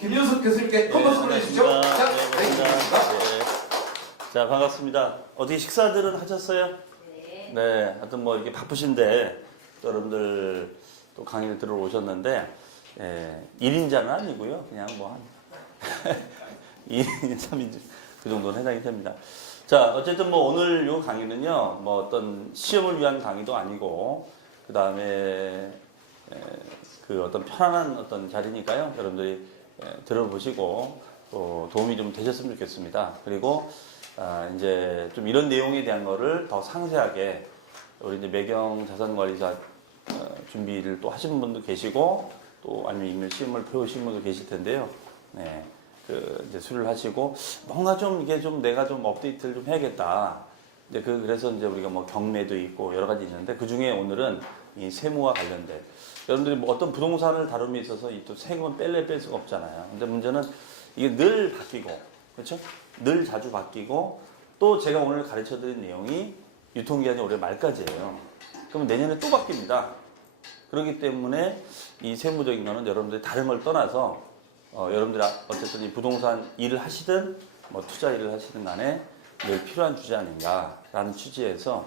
김윤석 교수님께 큰 박수 보내주십시오. 자, 자, 반갑습니다. 어떻게 식사들은 하셨어요? 네. 네, 하여튼 뭐 이렇게 바쁘신데 또 여러분들 또 강의를 들어 오셨는데 1인자는 아니고요. 그냥 뭐 한 2인, 3인 그 정도는 해당이 됩니다. 자, 어쨌든 뭐 오늘 요 강의는요. 뭐 어떤 시험을 위한 강의도 아니고 그 다음에 그 어떤 편안한 어떤 자리니까요. 여러분들이 들어보시고 또 도움이 좀 되셨으면 좋겠습니다. 그리고 이제 좀 이런 내용에 대한 거를 더 상세하게 우리 이제 매경 자산관리사 준비를 또 하시는 분도 계시고 또 아니면 이미 시험을 배우신 분도 계실 텐데요. 네. 그 이제 수료를 하시고 뭔가 좀 이게 좀 내가 좀 업데이트를 좀 해야겠다. 이제 그래서 이제 우리가 뭐 경매도 있고 여러 가지 있는데 그 중에 오늘은 이 세무와 관련된 여러분들이 뭐 어떤 부동산을 다룸에 있어서 이 또 세금은 뺄 수가 없잖아요. 근데 문제는 이게 늘 바뀌고 그렇죠? 늘 자주 바뀌고 또 제가 오늘 가르쳐 드린 내용이 유통기한이 올해 말까지예요. 그러면 내년에 또 바뀝니다. 그렇기 때문에 이 세무적인 거는 여러분들이 다른 걸 떠나서 여러분들이 어쨌든 이 부동산 일을 하시든 뭐 투자 일을 하시든 간에 늘 필요한 주제 아닌가라는 취지에서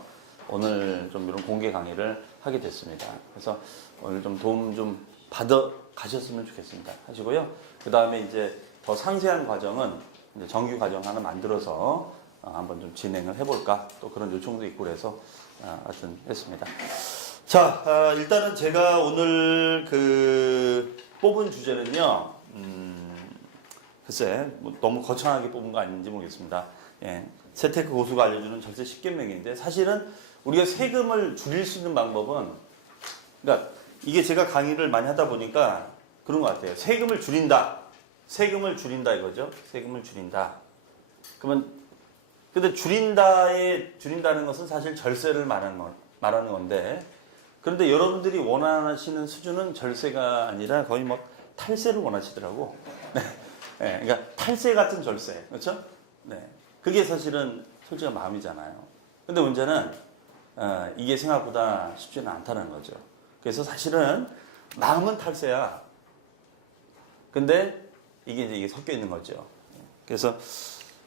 오늘 좀 이런 공개 강의를 하게 됐습니다. 그래서 오늘 좀 도움 좀 받아 가셨으면 좋겠습니다. 하시고요. 그 다음에 이제 더 상세한 과정은 이제 정규 과정 하나 만들어서 한번 좀 진행을 해볼까 또 그런 요청도 있고 그래서 하여튼 했습니다. 자, 일단은 제가 오늘 그 뽑은 주제는요. 글쎄 뭐 너무 거창하게 뽑은 거 아닌지 모르겠습니다. 예, 세테크 고수가 알려주는 절세 10계명인데 사실은 우리가 세금을 줄일 수 있는 방법은 그러니까 이게 제가 강의를 많이 하다 보니까 그런 것 같아요. 세금을 줄인다. 세금을 줄인다 이거죠. 세금을 줄인다. 그러면 근데 줄인다는 것은 사실 절세를 말하는 건데 그런데 여러분들이 원하시는 수준은 절세가 아니라 거의 뭐 탈세를 원하시더라고. 네, 그러니까 탈세 같은 절세, 그렇죠? 네, 그게 사실은 솔직한 마음이잖아요. 근데 문제는 이게 생각보다 쉽지는 않다는 거죠. 그래서 사실은 마음은 탈세야. 근데 이게 섞여 있는 거죠. 그래서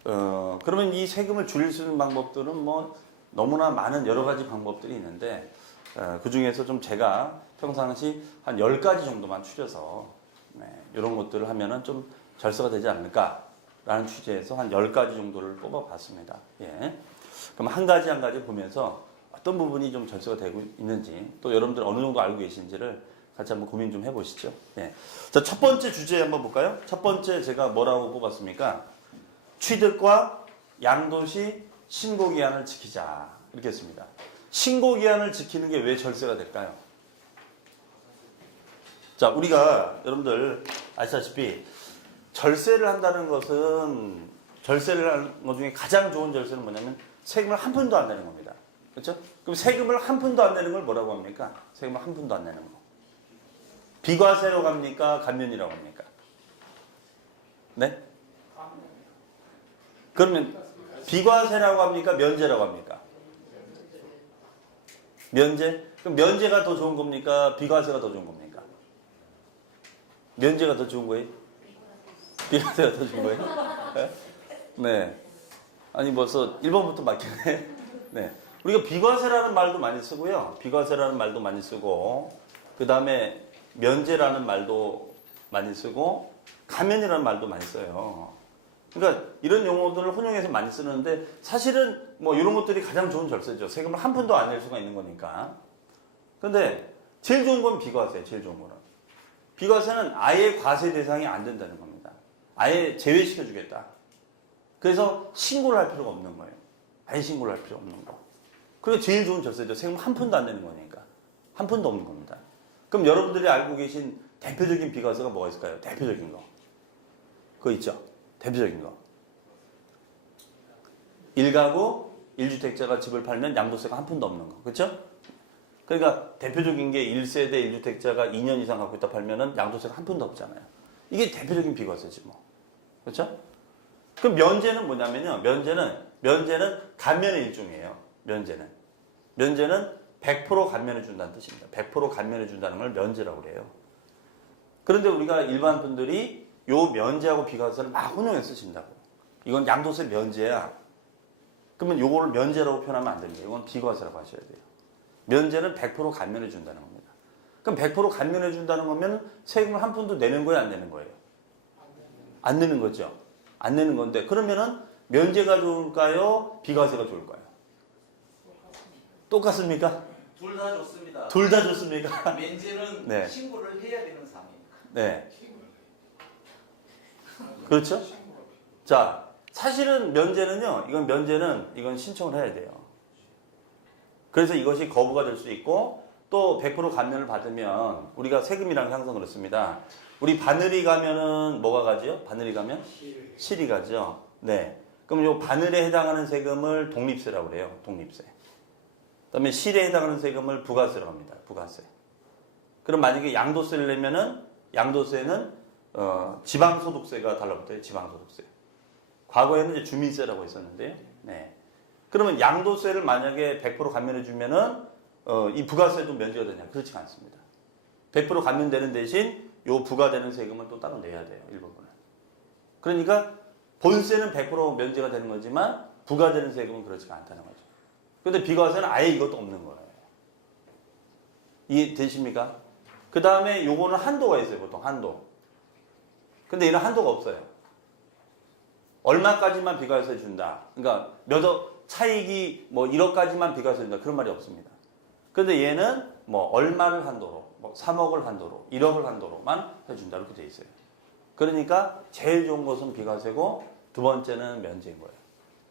그러면 이 세금을 줄일 수 있는 방법들은 뭐 너무나 많은 여러 가지 방법들이 있는데 그 중에서 좀 제가 평상시 한 10가지 정도만 추려서 이런 것들을 하면은 좀 절세가 되지 않을까라는 취지에서 한 10가지 정도를 뽑아봤습니다. 예. 그럼 한 가지 한 가지 보면서 어떤 부분이 좀 절세가 되고 있는지 또 여러분들 어느 정도 알고 계신지를 같이 한번 고민 좀 해보시죠. 예. 자, 첫 번째 주제 한번 볼까요? 첫 번째 제가 뭐라고 뽑았습니까? 취득과 양도시 신고기한을 지키자 이렇게 했습니다. 신고기한을 지키는 게 왜 절세가 될까요? 자, 우리가 여러분들 아시다시피 절세를 한다는 것은 절세를 하는 것 중에 가장 좋은 절세는 뭐냐면 세금을 한 푼도 안 내는 겁니다. 그렇죠? 그럼 세금을 한 푼도 안 내는 걸 뭐라고 합니까? 세금을 한 푼도 안 내는 거. 비과세로 갑니까? 감면이라고 합니까? 네? 그러면 비과세라고 합니까? 면제라고 합니까? 면제? 그럼 면제가 더 좋은 겁니까? 비과세가 더 좋은 겁니까? 면제가 더 좋은 거예요? 비과세가 더 좋은 거예요? 네. 아니 벌써 1번부터 막히네. 네. 우리가 비과세라는 말도 많이 쓰고요. 비과세라는 말도 많이 쓰고 그 다음에 면제라는 말도 많이 쓰고 감면이라는 말도 많이 써요. 그러니까 이런 용어들을 혼용해서 많이 쓰는데 사실은 뭐 이런 것들이 가장 좋은 절세죠. 세금을 한 푼도 안 낼 수가 있는 거니까. 근데 제일 좋은 건 비과세예요. 제일 좋은 거는. 비과세는 아예 과세 대상이 안 된다는 겁니다. 아예 제외시켜주겠다. 그래서 신고를 할 필요가 없는 거예요. 아예 신고를 할 필요 없는 거. 그게 제일 좋은 절세죠. 세금 한 푼도 안 내는 거니까. 한 푼도 없는 겁니다. 그럼 여러분들이 알고 계신 대표적인 비과세가 뭐가 있을까요? 대표적인 거. 그거 있죠? 대표적인 거. 1가구 1주택자가 집을 팔면 양도세가 한 푼도 없는 거. 그렇죠? 그러니까 대표적인 게 1세대 1주택자가 2년 이상 갖고 있다 팔면은 양도세가 한 푼도 없잖아요. 이게 대표적인 비과세지 뭐. 그렇죠? 그럼 면제는 뭐냐면요. 면제는 감면의 일종이에요. 면제는 100% 감면해 준다는 뜻입니다. 100% 감면해 준다는 걸 면제라고 그래요. 그런데 우리가 일반 분들이 요 면제하고 비과세를 막 혼용해 쓰신다고. 이건 양도세 면제야. 그러면 요거를 면제라고 표현하면 안 됩니다. 이건 비과세라고 하셔야 돼요. 면제는 100% 감면해 준다는 겁니다. 그럼 100% 감면해 준다는 거면 세금을 한 푼도 내는 거예요, 안 내는 거예요? 안 내는 거죠. 안 내는 건데 그러면은 면제가 좋을까요? 비과세가 좋을까요? 똑같습니까? 둘 다 좋습니다. 둘 다 좋습니까? 면제는 네. 신고를 해야 되는 사항입니다. 네. 그렇죠? 자, 사실은 면제는요, 이건 신청을 해야 돼요. 그래서 이것이 거부가 될 수 있고, 또 100% 감면을 받으면, 우리가 세금이랑 항상 그렇습니다. 우리 바늘이 가면은 뭐가 가죠? 바늘이 가면? 실이 가죠. 네. 그럼 요 바늘에 해당하는 세금을 독립세라고 그래요. 독립세. 그다음에 실에 해당하는 세금을 부가세라고 합니다. 부가세. 그럼 만약에 양도세를 내면은 양도세는 지방소득세가 달라붙어요. 지방소득세. 과거에는 이제 주민세라고 했었는데요. 네. 그러면 양도세를 만약에 100% 감면해 주면은 이 부가세도 면제가 되냐? 그렇지 않습니다. 100% 감면되는 대신 요 부과되는 세금은 또 따로 내야 돼요. 일부분은. 그러니까 본세는 100% 면제가 되는 거지만 부과되는 세금은 그렇지가 않다는 거죠. 근데 비과세는 아예 이것도 없는 거예요. 이해되십니까? 그 다음에 요거는 한도가 있어요. 보통 한도. 근데 얘는 한도가 없어요. 얼마까지만 비과세 준다. 그러니까 몇억 차익이 뭐 1억까지만 비과세 준다. 그런 말이 없습니다. 근데 얘는 뭐 얼마를 한도로, 뭐 3억을 한도로, 1억을 한도로만 해준다. 이렇게 돼 있어요. 그러니까 제일 좋은 것은 비과세고 두 번째는 면제인 거예요.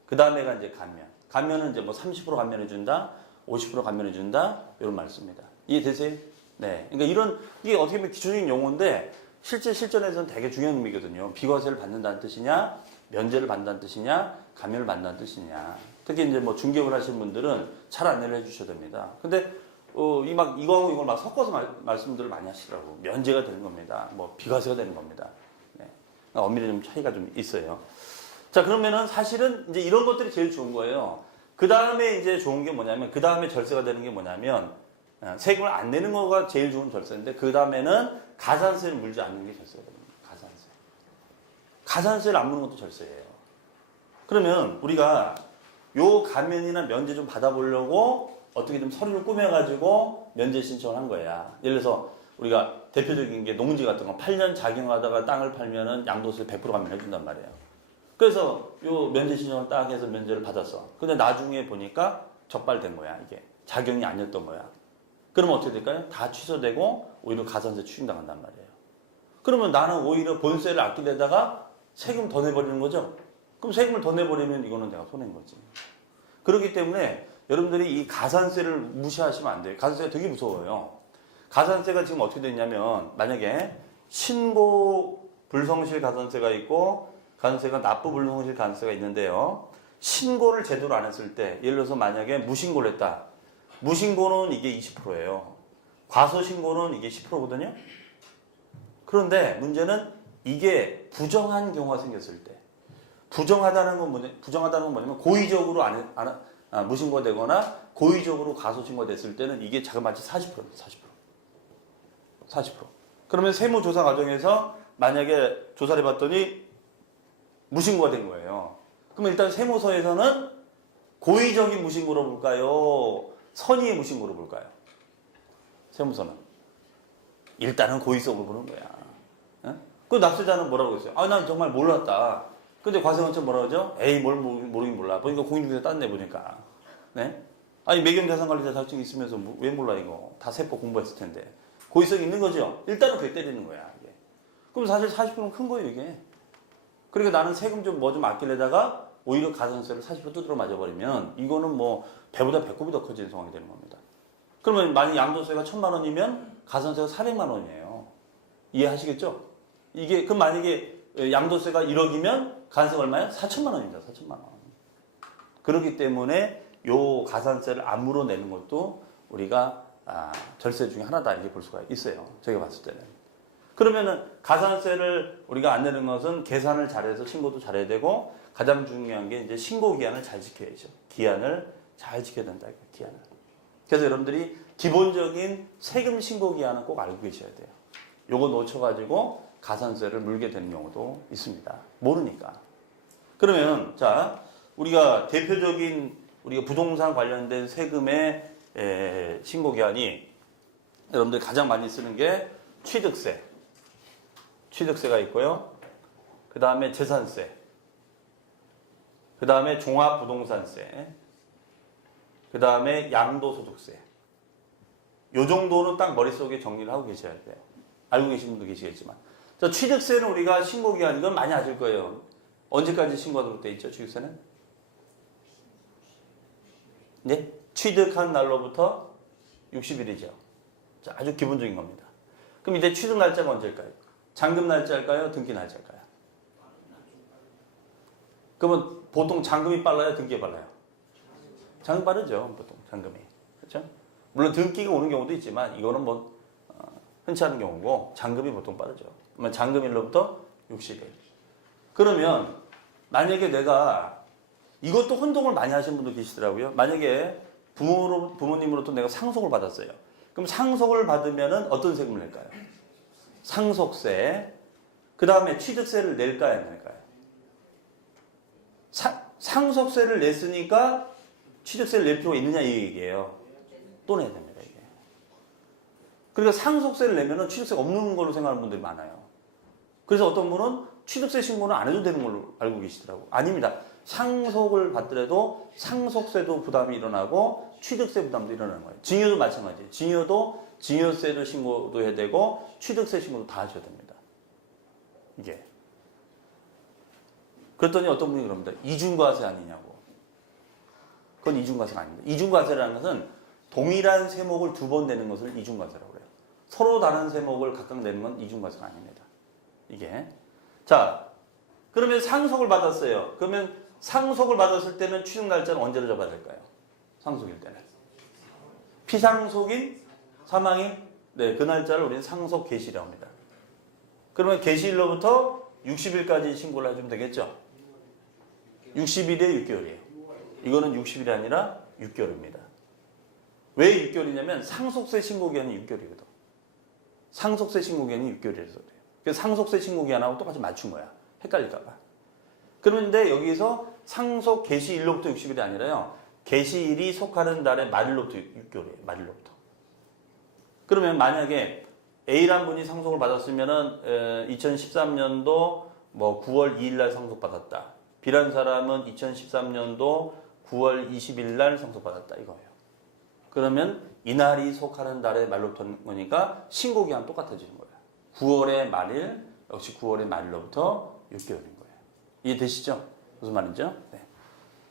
그 다음에가 이제 감면. 감면은 이제 뭐 30% 감면해 준다, 50% 감면해 준다 이런 말씀입니다. 이해되세요? 네. 그러니까 이게 어떻게 보면 기초적인 용어인데 실제 실전에서는 되게 중요한 의미거든요. 비과세를 받는다는 뜻이냐, 면제를 받는다는 뜻이냐, 감면을 받는다는 뜻이냐. 특히 이제 뭐 중개업을 하시는 분들은 잘 안내를 해주셔야 됩니다. 근데 이거하고 이걸 막 섞어서 말씀들을 많이 하시더라고. 면제가 되는 겁니다. 뭐 비과세가 되는 겁니다. 네. 그러니까 엄밀히 좀 차이가 좀 있어요. 자, 그러면은 사실은 이제 이런 것들이 제일 좋은 거예요. 그 다음에 이제 좋은 게 뭐냐면, 그 다음에 절세가 되는 게 뭐냐면, 세금을 안 내는 거가 제일 좋은 절세인데, 그 다음에는 가산세를 물지 않는 게 절세가 됩니다. 가산세. 가산세를 안 무는 것도 절세예요. 그러면 우리가 요 감면이나 면제 좀 받아보려고 어떻게 좀 서류를 꾸며가지고 면제 신청을 한 거야. 예를 들어서 우리가 대표적인 게 농지 같은 거 8년 작용하다가 땅을 팔면은 양도세 100% 감면해준단 말이에요. 그래서 요 면제 신청을 딱 해서 면제를 받았어. 근데 나중에 보니까 적발된 거야, 이게. 작용이 아니었던 거야. 그러면 어떻게 될까요? 다 취소되고 오히려 가산세 추징당한단 말이에요. 그러면 나는 오히려 본세를 아끼려다가 세금 더 내버리는 거죠? 그럼 세금을 더 내버리면 이거는 내가 손해인 거지. 그렇기 때문에 여러분들이 이 가산세를 무시하시면 안 돼요. 가산세가 되게 무서워요. 가산세가 지금 어떻게 되냐면 만약에 신고 불성실 가산세가 있고 가산세가 납부 불성실 가산세가 있는데요. 신고를 제대로 안 했을 때 예를 들어서 만약에 무신고를 했다. 무신고는 이게 20%예요. 과소신고는 이게 10%거든요. 그런데 문제는 이게 부정한 경우가 생겼을 때 부정하다는 건 뭐냐면 고의적으로 무신고가 되거나 고의적으로 과소신고가 됐을 때는 이게 자그마치 40%입니다. 40%. 그러면 세무조사 과정에서 만약에 조사를 해봤더니 무신고가 된 거예요. 그럼 일단 세무서에서는 고의적인 무신고로 볼까요? 선의의 무신고로 볼까요? 세무서는. 일단은 고의성으로 보는 거야. 예? 그 납세자는 뭐라고 했어요? 난 정말 몰랐다. 근데 과세관청 뭐라고 하죠? 에이, 뭘 모르긴 몰라. 보니까 공인중개사 딴데 보니까. 네? 아니, 매경자산관리자 자격증 있으면서 왜 몰라, 이거. 다 세법 공부했을 텐데. 고의성이 있는 거죠? 일단은 그게 때리는 거야, 이게. 그럼 사실 40%는 큰 거예요, 이게. 그러니까 나는 세금 좀 아끼려다가 오히려 가산세를 40% 두드러 맞아버리면 이거는 뭐 배보다 배꼽이 더 커지는 상황이 되는 겁니다. 그러면 만약 양도세가 1,000만 원이면 가산세가 400만 원이에요. 이해하시겠죠? 이게 그럼 만약에 양도세가 1억이면 가산세가 얼마예요? 4천만 원입니다. 4천만 원. 그렇기 때문에 요 가산세를 안 물어내는 것도 우리가 절세 중에 하나다 이렇게 볼 수가 있어요. 제가 봤을 때는. 그러면은 가산세를 우리가 안 내는 것은 계산을 잘해서 신고도 잘해야 되고 가장 중요한 게 이제 신고 기한을 잘 지켜야죠. 기한을 잘 지켜야 된다. 기한을. 그래서 여러분들이 기본적인 세금 신고 기한은 꼭 알고 계셔야 돼요. 요거 놓쳐가지고 가산세를 물게 되는 경우도 있습니다. 모르니까. 그러면 자, 우리가 대표적인 우리가 부동산 관련된 세금의 신고기한이 여러분들 가장 많이 쓰는 게 취득세가 있고요. 그 다음에 재산세, 그 다음에 종합부동산세, 그 다음에 양도소득세. 요 정도는 딱 머릿속에 정리를 하고 계셔야 돼요. 알고 계신 분도 계시겠지만. 자, 취득세는 우리가 신고기한 이건 많이 아실 거예요. 언제까지 신고하도록 돼 있죠, 취득세는? 네? 취득한 날로부터 60일이죠. 자, 아주 기본적인 겁니다. 그럼 이제 취득 날짜가 언제일까요? 잔금 날짜일까요? 등기 날짜일까요? 그러면 보통 잔금이 빨라요? 등기가 빨라요? 잔금 빠르죠, 보통 잔금이. 그렇죠? 물론 등기가 오는 경우도 있지만 이거는 뭐 흔치 않은 경우고 잔금이 보통 빠르죠. 그러면 잔금일로부터 60일. 그러면 만약에 내가 이것도 혼동을 많이 하시는 분도 계시더라고요. 만약에 부모님으로부터 내가 상속을 받았어요. 그럼 상속을 받으면은 어떤 세금을 낼까요? 상속세. 그 다음에 취득세를 낼까요? 안 낼까요? 상속세를 냈으니까 취득세를 낼 필요가 있느냐 이 얘기예요. 또 내야 됩니다, 이게. 그러니까 상속세를 내면은 취득세가 없는 걸로 생각하는 분들이 많아요. 그래서 어떤 분은 취득세 신고는 안 해도 되는 걸로 알고 계시더라고요. 아닙니다. 상속을 받더라도 상속세도 부담이 일어나고 취득세 부담도 일어나는 거예요. 증여도 마찬가지예요. 증여도 증여세를 신고도 해야 되고 취득세 신고도 다 하셔야 됩니다. 이게. 그랬더니 어떤 분이 그럽니다. 이중과세 아니냐고. 그건 이중과세가 아닙니다. 이중과세라는 것은 동일한 세목을 두 번 내는 것을 이중과세라고 그래요. 서로 다른 세목을 각각 내는 건 이중과세가 아닙니다. 이게. 자, 그러면 상속을 받았어요. 그러면 상속을 받았을 때는 취득 날짜는 언제로 잡아야 될까요? 상속일 때는. 피상속인 사망일? 네, 그 날짜를 우리는 상속 개시라고 합니다. 그러면 개시일로부터 60일까지 신고를 해주면 되겠죠? 60일에 6개월이에요. 이거는 60일이 아니라 6개월입니다. 왜 6개월이냐면 상속세 신고기한이 6개월이거든. 상속세 신고기한이 6개월이라서 그래요. 그래서 상속세 신고기한하고 똑같이 맞춘 거야. 헷갈릴까봐. 그런데 여기서 상속 개시일로부터 60일이 아니라요. 개시일이 속하는 달의 말일로부터 6개월이에요. 말일로부터. 그러면 만약에 A란 분이 상속을 받았으면은 2013년도 뭐 9월 2일 날 상속받았다. B란 사람은 2013년도 9월 20일 날 상속받았다 이거예요. 그러면 이날이 속하는 달의 말로부터 거니까 신고기한 똑같아지는 거예요. 9월의 말일 역시 9월의 말일로부터 6개월인 거예요. 이해되시죠? 무슨 말인지요? 네.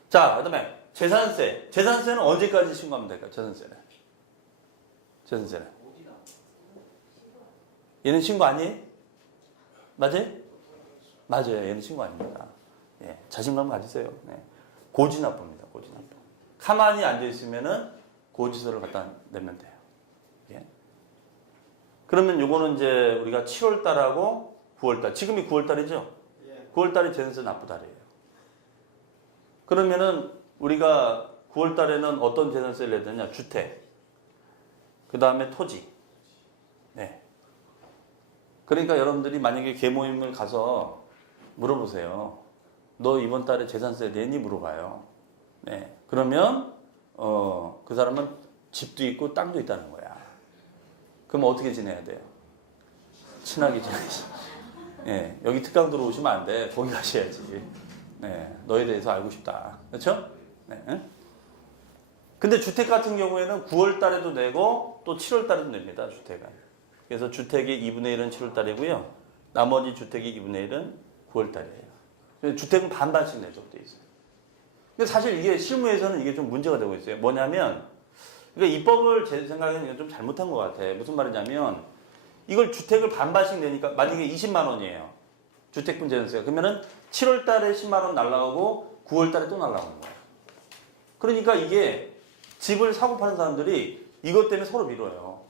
자, 그다음에 재산세. 재산세는 언제까지 신고하면 될까요? 재산세는. 얘는 신고 아니에요? 맞아요? 맞아요. 얘는 신고 아닙니다. 예, 자신감 가지세요. 네. 고지납부입니다. 고지납부. 가만히 앉아있으면은 고지서를 갖다 내면 돼요. 예. 그러면 요거는 이제 우리가 7월달하고 9월달. 지금이 9월달이죠? 9월달이 재산세 납부달이에요. 그러면은 우리가 9월달에는 어떤 재산세를 내야 되냐? 주택. 그 다음에 토지. 네. 그러니까 여러분들이 만약에 계모임을 가서 물어보세요. 너 이번 달에 재산세 내니? 물어봐요. 네. 그러면 그 사람은 집도 있고 땅도 있다는 거야. 그럼 어떻게 지내야 돼요? 친하게 지내야지. 네. 여기 특강 들어오시면 안 돼. 거기 가셔야지. 네. 너에 대해서 알고 싶다. 그렇죠? 네. 근데 주택 같은 경우에는 9월 달에도 내고 또 7월 달에도 냅니다. 주택은. 그래서 주택의 2분의 1은 7월 달이고요. 나머지 주택의 2분의 1은 9월 달이에요. 주택은 반반씩 내도록 되어 있어요. 근데 사실 이게 실무에서는 이게 좀 문제가 되고 있어요. 뭐냐면, 그러니까 입법을 제 생각에는 좀 잘못한 것 같아. 무슨 말이냐면, 이걸 주택을 반반씩 내니까, 만약에 20만 원이에요. 주택분 재산세가. 그러면은 7월 달에 10만 원 날라오고 9월 달에 또 날라오는 거예요. 그러니까 이게 집을 사고 파는 사람들이 이것 때문에 서로 미뤄요.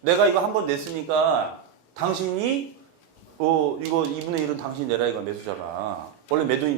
내가 이거 한번 냈으니까 당신이 이거 2분의 1은 당신이 내라 이거 매수잖아. 원래 매도인